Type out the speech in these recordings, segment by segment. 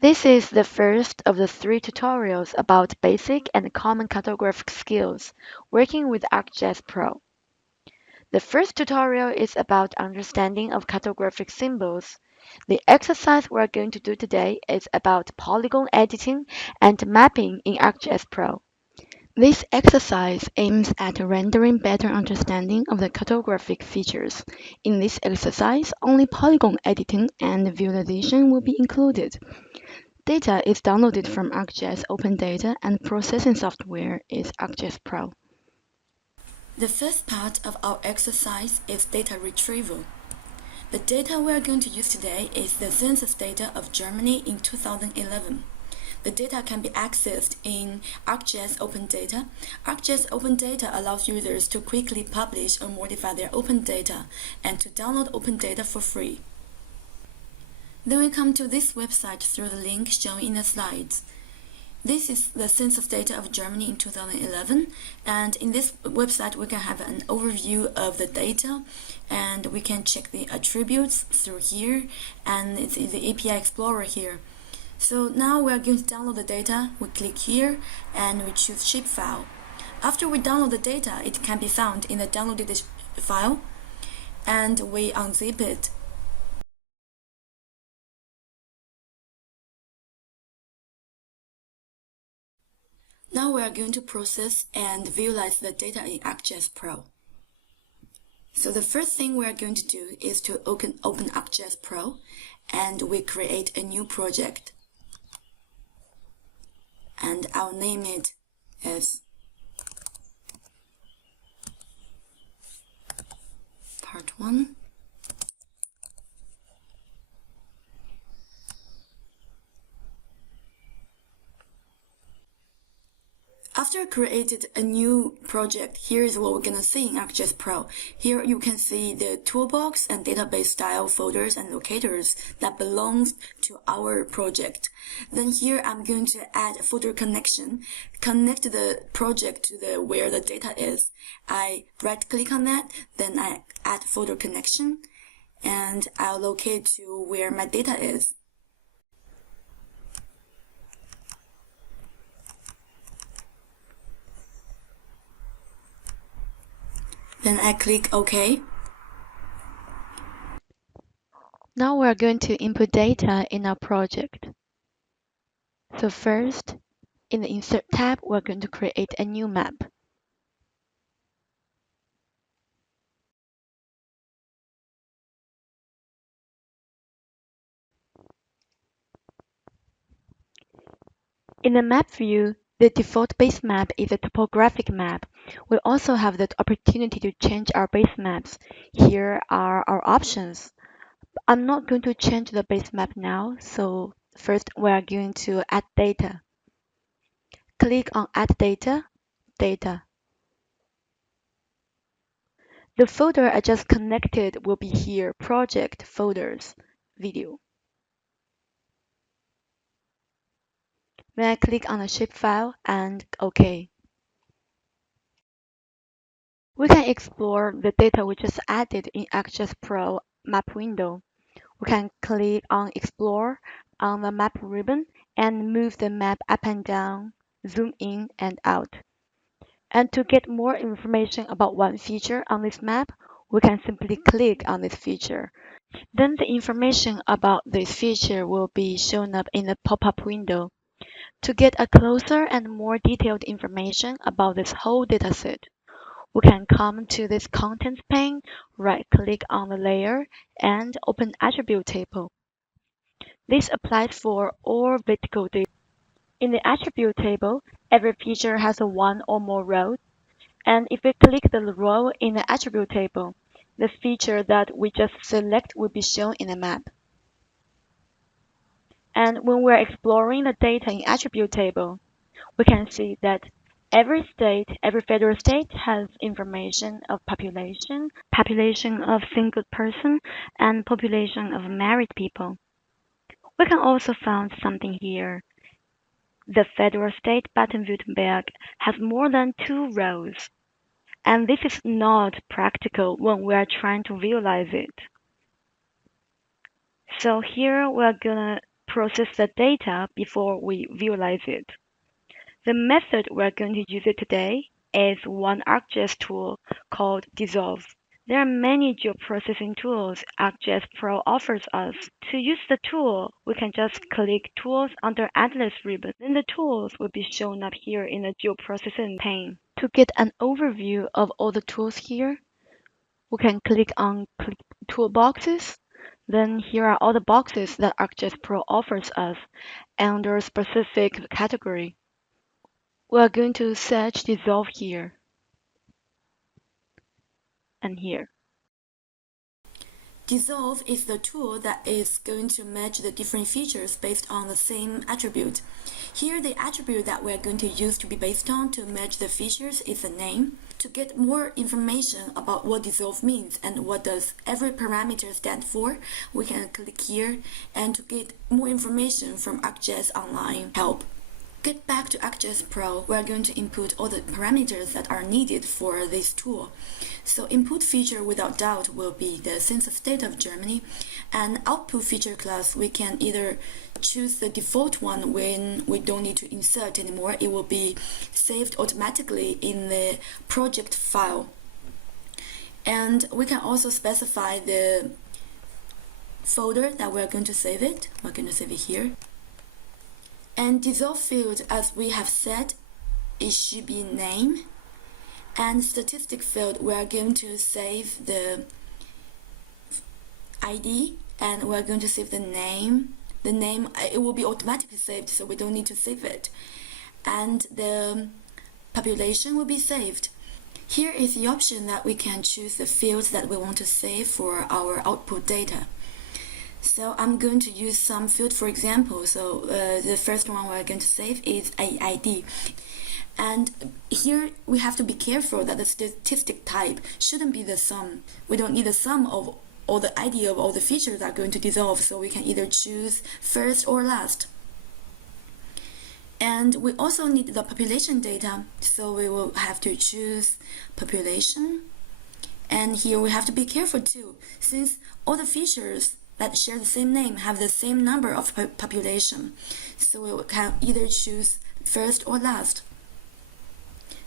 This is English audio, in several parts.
This is the first of the 3 tutorials about basic and common cartographic skills working with ArcGIS Pro. The first tutorial is about understanding of cartographic symbols. The exercise we're going to do today is about polygon editing and mapping in ArcGIS Pro. This exercise aims at rendering better understanding of the cartographic features. In this exercise, only polygon editing and visualization will be included. Data is downloaded from ArcGIS Open Data and processing software is ArcGIS Pro. The first part of our exercise is data retrieval. The data we are going to use today is the census data of Germany in 2011. The data can be accessed in ArcGIS Open Data. ArcGIS Open Data allows users to quickly publish or modify their open data and to download open data for free. Then we come to this website through the link shown in the slides. This is the census data of Germany in 2011, and in this website we can have an overview of the data, and we can check the attributes through here, and it's in the API Explorer here. So now we are going to download the data. We click here and we choose shapefile. After we download the data, it can be found in the downloaded file, and we unzip it. Now we are going to process and visualize the data in ArcGIS Pro. So the first thing we are going to do is to open ArcGIS Pro, and we create a new project. And I'll name it as Part 1. After I created a new project, here is what we're gonna see in ArcGIS Pro. Here you can see the toolbox and database style folders and locators that belongs to our project. Then here I'm going to add a folder connection, connect the project to where the data is. I right click on that, then I add folder connection, and I'll locate to where my data is. Then I click OK. Now we're going to input data in our project. So first, in the Insert tab, we're going to create a new map. In the map view, the default base map is a topographic map. We also have the opportunity to change our base maps. Here are our options. I'm not going to change the base map now, so first we are going to add data. Click on Add Data, Data. The folder I just connected will be here, Project Folders, Video. Then I click on the shapefile and OK. We can explore the data we just added in ArcGIS Pro map window. We can click on Explore on the map ribbon and move the map up and down, zoom in and out. And to get more information about one feature on this map, we can simply click on this feature. Then the information about this feature will be shown up in the pop-up window. To get a closer and more detailed information about this whole dataset, we can come to this Contents pane, right-click on the layer, and open Attribute Table. This applies for all vertical data. In the Attribute Table, every feature has one or more rows, and if we click the row in the Attribute Table, the feature that we just select will be shown in the map. And when we're exploring the data in Attribute Table, we can see that every federal state has information of population of single person, and population of married people. We can also find something here. The federal state Baden-Württemberg has more than 2 rows, and this is not practical when we are trying to visualize it. So here we're gonna process the data before we visualize it. The method we're going to use it today is one ArcGIS tool called Dissolve. There are many geoprocessing tools ArcGIS Pro offers us. To use the tool, we can just click Tools under Atlas ribbon. Then the tools will be shown up here in the geoprocessing pane. To get an overview of all the tools here, we can click on Toolboxes. Then here are all the boxes that ArcGIS Pro offers us under a specific category. We are going to search Dissolve here and here. Dissolve is the tool that is going to match the different features based on the same attribute. Here, the attribute that we're going to use to be based on to match the features is the name. To get more information about what dissolve means and what does every parameter stand for, we can click here, and to get more information from ArcGIS Online help. Get back to ArcGIS Pro, we are going to input all the parameters that are needed for this tool. So input feature without doubt will be the census state of Germany, and output feature class we can either choose the default one when we don't need to insert anymore. It will be saved automatically in the project file. And we can also specify the folder that we're going to save it. We're going to save it here. And dissolve field, as we have said, it should be name. And statistic field, we are going to save the ID, and we are going to save the name. The name, it will be automatically saved, so we don't need to save it. And the population will be saved. Here is the option that we can choose the fields that we want to save for our output data. So I'm going to use some field for example. So the first one we're going to save is AID. And here we have to be careful that the statistic type shouldn't be the sum. We don't need the sum of all the ID of all the features that are going to dissolve, so we can either choose first or last. And we also need the population data, so we will have to choose population. And here we have to be careful too, since all the features that share the same name have the same number of population, so we can either choose first or last.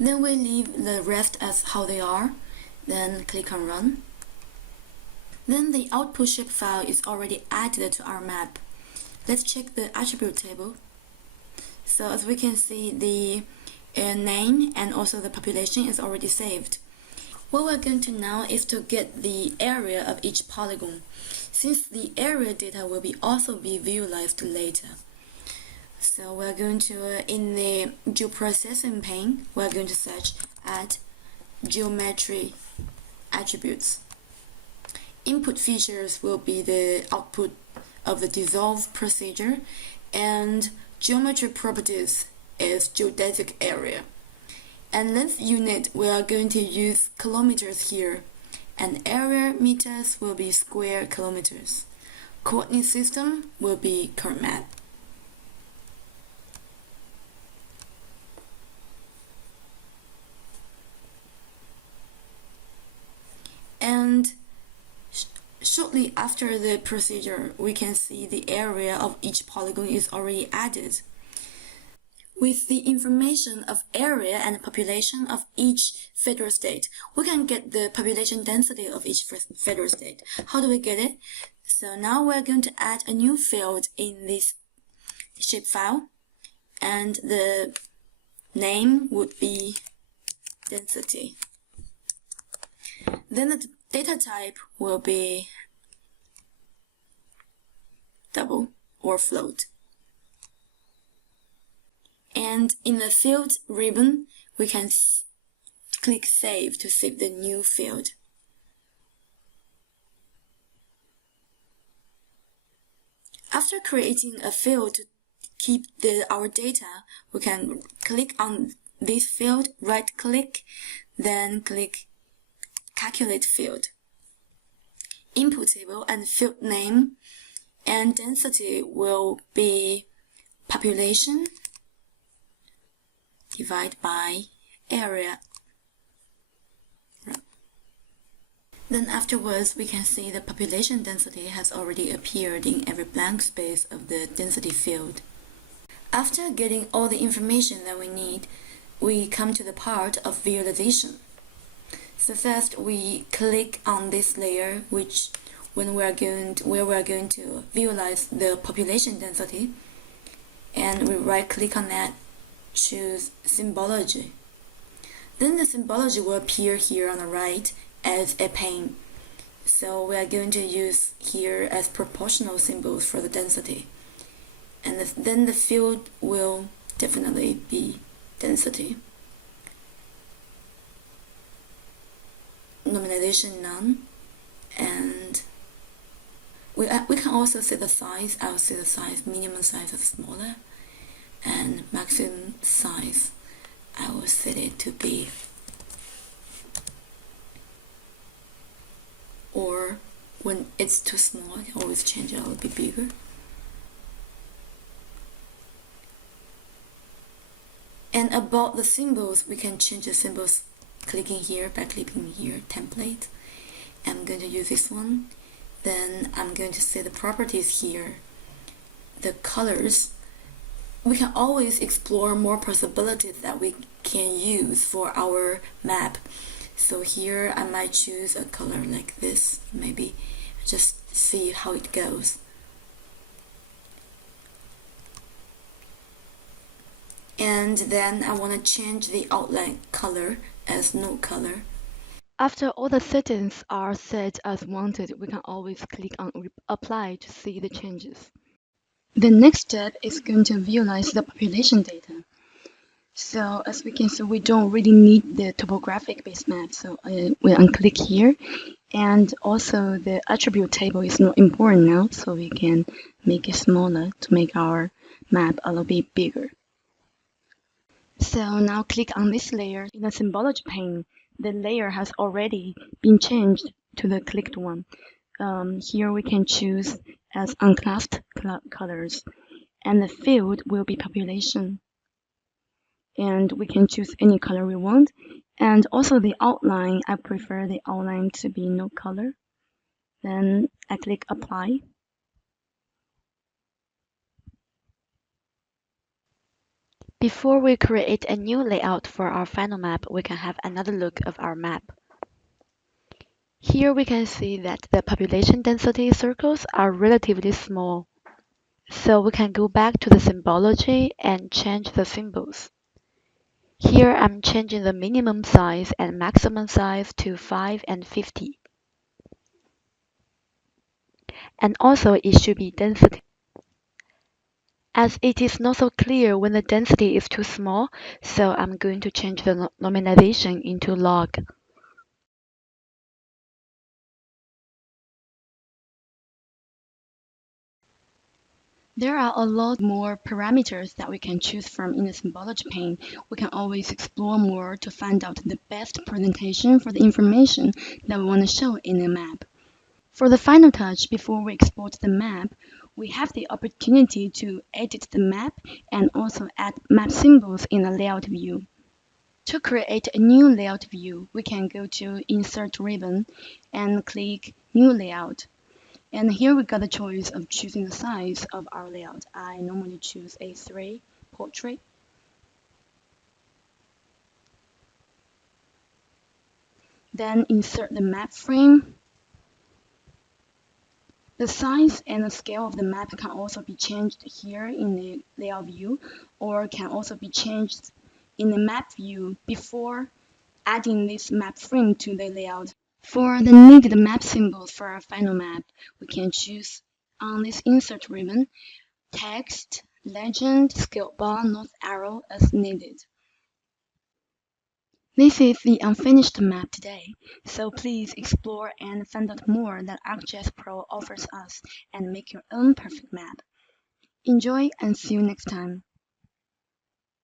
Then we leave the rest as how they are, then click on Run. Then the output shapefile is already added to our map. Let's check the attribute table. So as we can see, the name and also the population is already saved. What we're going to now is to get the area of each polygon, since the area data will also be visualized later. So we're going to, in the geoprocessing pane, we're going to search at geometry attributes. Input features will be the output of the dissolve procedure, and geometry properties is geodesic area. And length unit, we are going to use kilometers here, and area meters will be square kilometers. Coordinate system will be current map. And shortly after the procedure, we can see the area of each polygon is already added. With the information of area and population of each federal state, we can get the population density of each federal state. How do we get it? So now we're going to add a new field in this shapefile, and the name would be density. Then the data type will be double or float. And in the field ribbon, we can click Save to save the new field. After creating a field to keep our data, we can click on this field, right-click, then click Calculate Field. Input table and field name and density will be population divided by area. Then afterwards, we can see the population density has already appeared in every blank space of the density field. After getting all the information that we need, we come to the part of visualization. So first, we click on this layer, where we are going to visualize the population density, and we right-click on that, choose Symbology. Then the Symbology will appear here on the right as a pane. So we are going to use here as proportional symbols for the density. And then the field will definitely be density. Normalization none. And we can also set the size. I will set the size, minimum size as smaller, and maximum size I will set it to be, or when it's too small I can always change it, it will be bigger. And about the symbols, we can change the symbols clicking here, by clicking here, template. I'm going to use this one. Then I'm going to set the properties here. The colors, we can always explore more possibilities that we can use for our map. So here I might choose a color like this, maybe just see how it goes. And then I want to change the outline color as no color. After all the settings are set as wanted, we can always click on Apply to see the changes. The next step is going to visualize the population data. So as we can see, we don't really need the topographic based map. So we unclick here, and also the attribute table is not important now, so we can make it smaller to make our map a little bit bigger. So now click on this layer in the Symbology pane. The layer has already been changed to the clicked one. Here we can choose as unclassed colors, and the field will be population. And we can choose any color we want. And also the outline, I prefer the outline to be no color. Then I click Apply. Before we create a new layout for our final map, we can have another look of our map. Here we can see that the population density circles are relatively small. So we can go back to the Symbology and change the symbols. Here I'm changing the minimum size and maximum size to 5 and 50. And also it should be density. As it is not so clear when the density is too small, so I'm going to change the normalization into log. There are a lot more parameters that we can choose from in the Symbology pane. We can always explore more to find out the best presentation for the information that we want to show in a map. For the final touch, before we export the map, we have the opportunity to edit the map and also add map symbols in the layout view. To create a new layout view, we can go to Insert ribbon and click New Layout. And here we got the choice of choosing the size of our layout. I normally choose A3 portrait. Then insert the map frame. The size and the scale of the map can also be changed here in the layout view, or can also be changed in the map view before adding this map frame to the layout. For the needed map symbols for our final map, we can choose on this insert ribbon, text, legend, scale bar, north arrow as needed. This is the unfinished map today, so please explore and find out more that ArcGIS Pro offers us and make your own perfect map. Enjoy and see you next time.